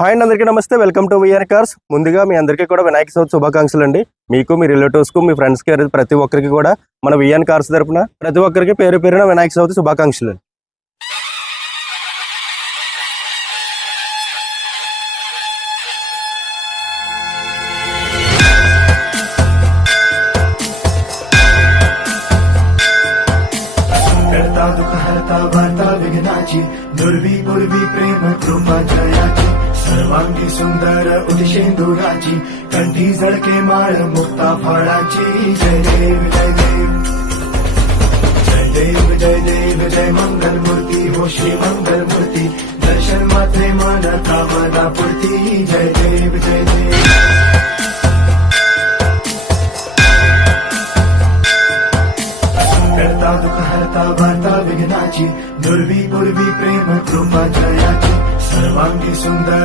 Hi అండి, అందరికీ నమస్తే. Welcome to VR cars. ముందుగా మీ అందరికీ కూడా వినాయక చవితి శుభాకాంక్షలు అండి. మీకు, మీ రిలేటివ్స్కు, మీ ఫ్రెండ్స్కి, ప్రతి ఒక్కరికి కూడా మన విఆర్ కార్స్ తరపున ప్రతి ఒక్కరికి పేరు పేరున వినాయక చవితి శుభాకాంక్షలు. दुःखहर्ता वार्ता विघ्नाची दुर्वी पूर्वी प्रेम कृपा जयाची सर्वांगी सुंदर उदिशेंदुराची कंठी झळके माळ मुक्ता फाळाची. जय देव जय देव जय देव जय देव जय मंगल मूर्ती हो श्री मंगल मूर्ती दर्शन मात्रे मन कामना पूर्ती. जय देव जय देव दुःखहर्ता वार्ता विघ्नाची दुर्वी पूर्वी प्रेम कृपा जयाची सर्वांगी सुंदर